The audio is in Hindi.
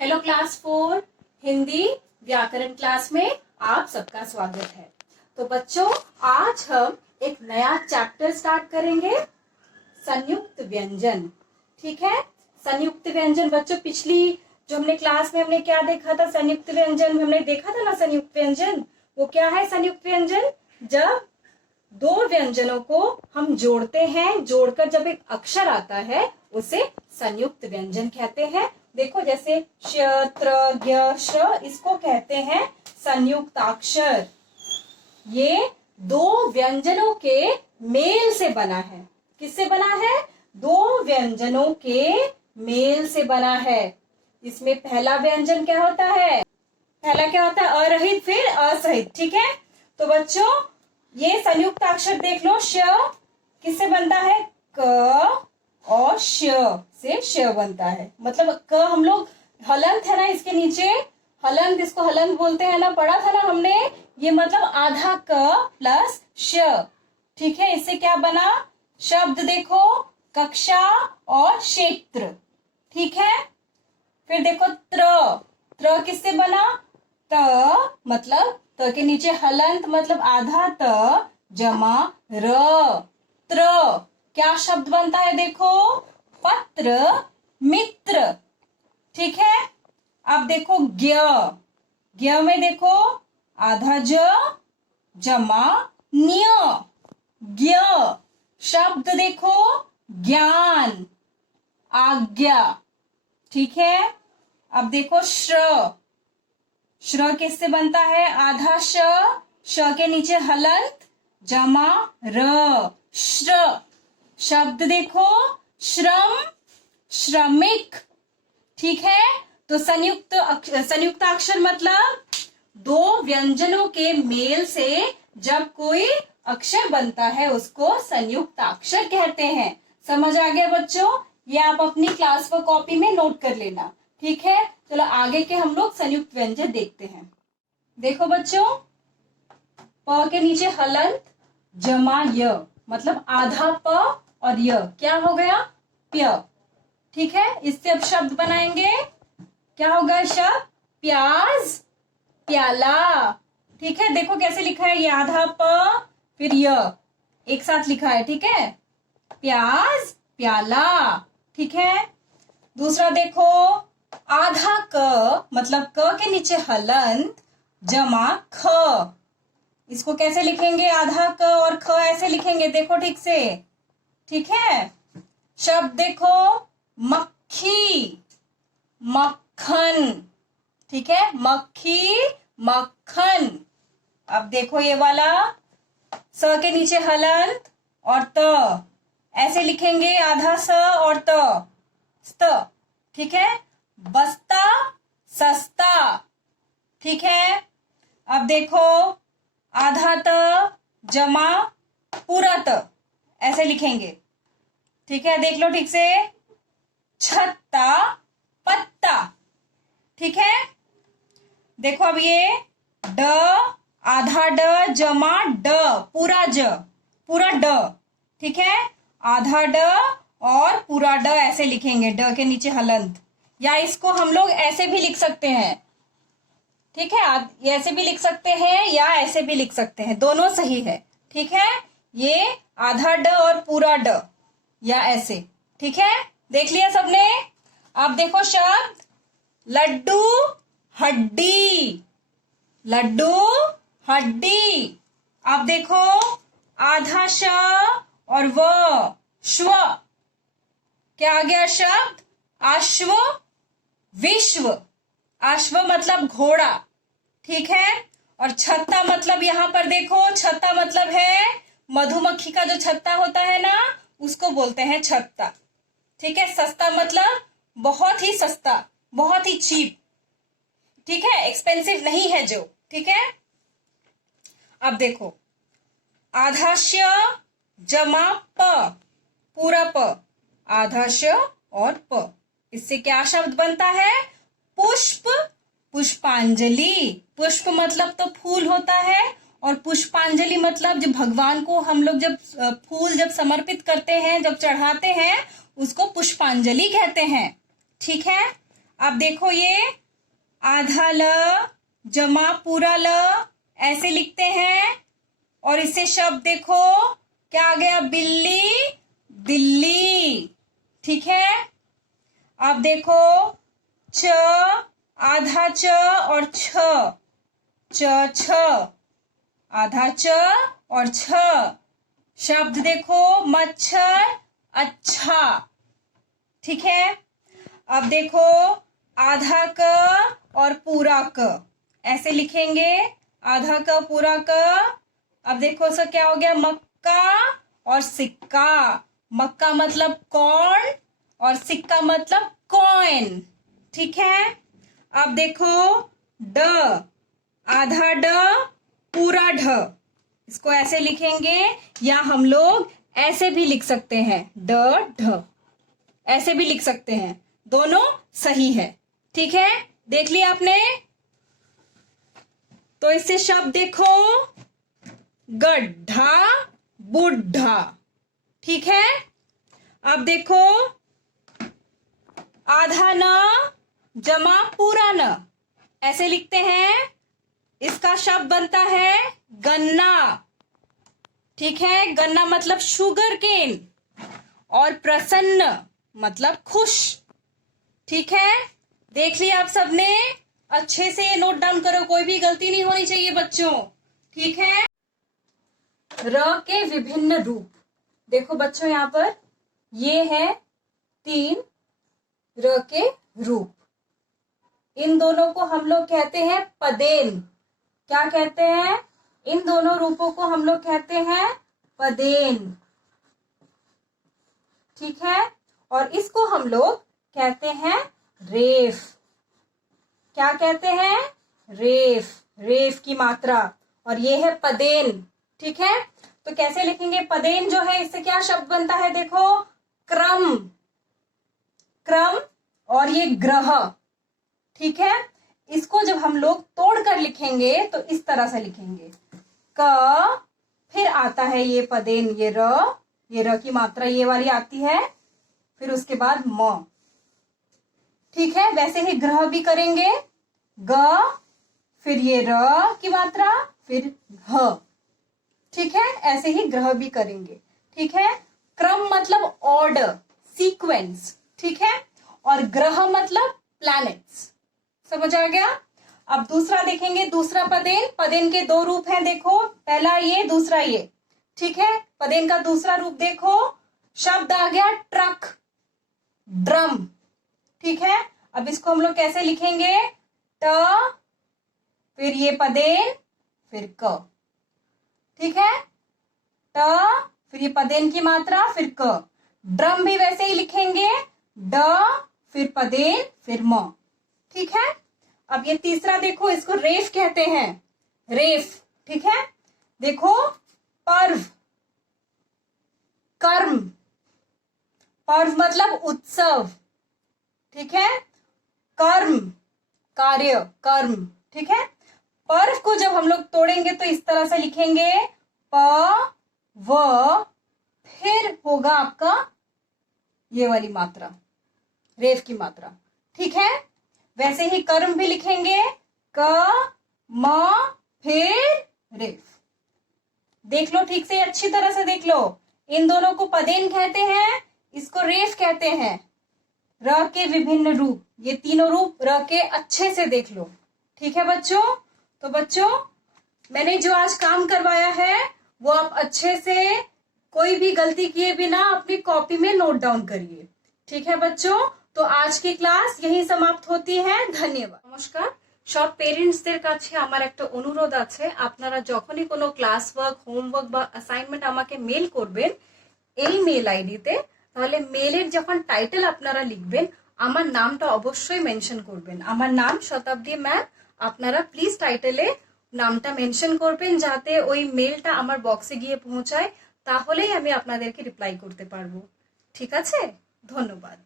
हेलो क्लास 4 हिंदी व्याकरण क्लास में आप सबका स्वागत है। तो बच्चों, आज हम एक नया चैप्टर स्टार्ट करेंगे, संयुक्त व्यंजन। ठीक है, संयुक्त व्यंजन। बच्चों, पिछली जो हमने क्लास में हमने क्या देखा था, संयुक्त व्यंजन हमने देखा था ना। संयुक्त व्यंजन वो क्या है? संयुक्त व्यंजन जब दो व्यंजनों को हम जोड़ते हैं, जोड़कर जब एक अक्षर आता है उसे संयुक्त व्यंजन कहते हैं। देखो, जैसे श, त्र, ज्ञ, श, इसको कहते हैं संयुक्ताक्षर। ये दो व्यंजनों के मेल से बना है। किससे बना है? दो व्यंजनों के मेल से बना है। इसमें पहला व्यंजन क्या होता है? पहला क्या होता है? अरहित, फिर असहित। ठीक है, तो बच्चों ये संयुक्त अक्षर देख लो। श किससे बनता है? क और श से श बनता है। मतलब क हम लोग हलंत है ना, इसके नीचे हलंत, इसको हलंत बोलते हैं ना, पढ़ा था ना हमने। ये मतलब आधा क प्लस श। ठीक है, इससे क्या बना? शब्द देखो, कक्षा और क्षेत्र। ठीक है, फिर देखो त्र किससे बना? त मतलब त के नीचे हलंत, मतलब आधा त जमा र, त्र। क्या शब्द बनता है? देखो, पत्र मित्र। ठीक है, अब देखो ज्ञ में देखो आधा ज जमा न्य, ज्ञ। शब्द देखो ज्ञान, आज्ञा। ठीक है, अब देखो श्र किससे बनता है? आधा श के नीचे हलंत जमा र, श्र। शब्द देखो श्रम, श्रमिक। ठीक है, तो संयुक्त अक्षर मतलब दो व्यंजनों के मेल से जब कोई अक्षर बनता है उसको संयुक्त अक्षर कहते हैं। समझ आ गया बच्चों? ये आप अपनी क्लास पर कॉपी में नोट कर लेना। ठीक है, चलो आगे के हम लोग संयुक्त व्यंजन देखते हैं। देखो बच्चों, प के नीचे हलंत जमा य, मतलब आधा प और य क्या हो गया? प्य। ठीक है, इससे अब शब्द बनाएंगे। क्या होगा शब्द? प्याज, प्याला। ठीक है, देखो कैसे लिखा है, ये आधा प फिर य एक साथ लिखा है। ठीक है, प्याज प्याला। ठीक है, दूसरा देखो, आधा क मतलब क के नीचे हलंत जमा ख। इसको कैसे लिखेंगे? आधा क और ख ऐसे लिखेंगे, देखो ठीक से। ठीक है, शब्द देखो, मक्खी, मक्खन। ठीक है, मक्खी, मक्खन। अब देखो ये वाला, स के नीचे हलंत और त ऐसे लिखेंगे, आधा स और त, स्त। ठीक है, बस्ता, सस्ता। ठीक है, अब देखो, आधा त जमा पूरा त ऐसे लिखेंगे। ठीक है, देख लो ठीक से, छत्ता, पत्ता। ठीक है, देखो अब ये ड, आधा ड जमा ड, पूरा ज, पूरा ड। ठीक है, आधा ड और पूरा ड ऐसे लिखेंगे, ड के नीचे हलंत। या इसको हम लोग ऐसे भी लिख सकते हैं। ठीक है, आप ऐसे भी लिख सकते हैं या ऐसे भी लिख सकते हैं, दोनों सही है। ठीक है, ये आधा ड और पूरा ड या ऐसे। ठीक है, देख लिया सबने? अब देखो शब्द लड्डू, हड्डी, लड्डू, हड्डी। अब देखो आधा श और व, श्व। क्या आ गया शब्द? अश्व, विश्व। अश्व मतलब घोड़ा। ठीक है, और छत्ता मतलब यहां पर देखो, छत्ता मतलब है मधुमक्खी का जो छत्ता होता है ना, उसको बोलते हैं छत्ता। ठीक है, सस्ता मतलब बहुत ही सस्ता, बहुत ही चीप। ठीक है, एक्सपेंसिव नहीं है जो। ठीक है, अब देखो, आधा श जमा प, पूरा प, आधा श और प। इससे क्या शब्द बनता है? पुष्प, पुष्पांजलि। पुष्प मतलब तो फूल होता है, और पुष्पांजलि मतलब जब भगवान को हम लोग जब फूल जब समर्पित करते हैं, जब चढ़ाते हैं, उसको पुष्पांजलि कहते हैं। ठीक है, अब देखो ये आधा ल जमा पूरा ल ऐसे लिखते हैं, और इससे शब्द देखो क्या आ गया, बिल्ली दिल्ली। ठीक है, अब देखो च आधा च और छ, च छ आधा च और छ। शब्द देखो मच्छर अच्छा। ठीक है, अब देखो आधा क और पूरा क ऐसे लिखेंगे, आधा क पूरा क। अब देखो सर क्या हो गया, मक्का और सिक्का। मक्का मतलब कॉर्न और सिक्का मतलब कॉइन। ठीक है, अब देखो ड आधा ड पूरा ढ, इसको ऐसे लिखेंगे, या हम लोग ऐसे भी लिख सकते हैं, ड ढ ऐसे भी लिख सकते हैं, दोनों सही है। ठीक है, देख लिया आपने। तो इससे शब्द देखो गड्ढा बुढ़ा। ठीक है, अब देखो आधा न जमा पूरा न ऐसे लिखते हैं, इसका शब्द बनता है गन्ना। ठीक है, गन्ना मतलब शुगर केन, और प्रसन्न मतलब खुश। ठीक है, देख लिया आप सबने, अच्छे से ये नोट डाउन करो, कोई भी गलती नहीं होनी चाहिए बच्चों। ठीक है, र के विभिन्न रूप देखो बच्चों, यहाँ पर ये है 3 र के रूप। इन दोनों को हम लोग कहते हैं पदेन। क्या कहते हैं, इन दोनों रूपों को हम लोग कहते हैं पदेन। ठीक है, और इसको हम लोग कहते हैं रेफ। क्या कहते हैं, रेफ, रेफ की मात्रा, और ये है पदेन। ठीक है, तो कैसे लिखेंगे, पदेन जो है इससे क्या शब्द बनता है, देखो क्रम, क्रम, और ये ग्रह। ठीक है, इसको जब हम लोग तोड़कर लिखेंगे तो इस तरह से लिखेंगे, क फिर आता है ये पदेन, ये र की मात्रा ये वाली आती है, फिर उसके बाद म। ठीक है, वैसे ही ग्रह भी करेंगे, ग फिर ये र की मात्रा, फिर ह। ठीक है, ऐसे ही ग्रह भी करेंगे। ठीक है, क्रम मतलब ऑर्डर, सीक्वेंस। ठीक है, और ग्रह मतलब प्लैनेट्स। समझ आ गया। अब दूसरा देखेंगे, दूसरा पदेन। पदेन के 2 रूप हैं, देखो पहला ये, दूसरा ये। ठीक है, पदेन का दूसरा रूप देखो, शब्द आ गया ट्रक, ड्रम। ठीक है, अब इसको हम लोग कैसे लिखेंगे, ट फिर ये पदेन फिर क। ठीक है, ट फिर ये पदेन की मात्रा फिर क। ड्रम भी वैसे ही लिखेंगे, ड फिर पदेन फिर म। ठीक है, अब ये तीसरा देखो, इसको रेफ कहते हैं, रेफ। ठीक है, देखो पर्व, कर्म, पर्व मतलब उत्सव। ठीक है, कर्म कार्य, कर्म। ठीक है, पर्व को जब हम लोग तोड़ेंगे तो इस तरह से लिखेंगे, प व फिर होगा आपका ये वाली मात्रा, रेफ की मात्रा। ठीक है, वैसे ही कर्म भी लिखेंगे, क म फिर रेफ। देख लो ठीक से, अच्छी तरह से देख लो, इन दोनों को पदेन कहते हैं, इसको रेफ कहते हैं। र के विभिन्न रूप, ये तीनों रूप र के अच्छे से देख लो। ठीक है बच्चों, तो बच्चों मैंने जो आज काम करवाया है वो आप अच्छे से कोई भी गलती किए बिना अपनी कॉपी में नोट डाउन करिए। ठीक है बच्चों, तो आज की क्लास यही समाप्त होती है। धन्यवाद। নমস্কার, সব পেরেন্টসদের কাছে আমার একটা অনুরোধ আছে, আপনারা যখনই কোনো ক্লাস ওয়ার্ক, হোমওয়ার্ক বা অ্যাসাইনমেন্ট আমাকে মেল করবেন এই মেল আইডিতে, তাহলে মেলের যখন টাইটেল আপনারা লিখবেন আমার নামটা অবশ্যই মেনশন করবেন। আমার নাম শতাব্দী ম্যাম, আপনারা প্লিজ টাইটেলে নামটা মেনশন করবেন যাতে ওই মেলটা আমার বক্সে গিয়ে পৌঁছায়, তাহলেই আমি আপনাদেরকে রিপ্লাই করতে পারবো। ঠিক আছে, ধন্যবাদ।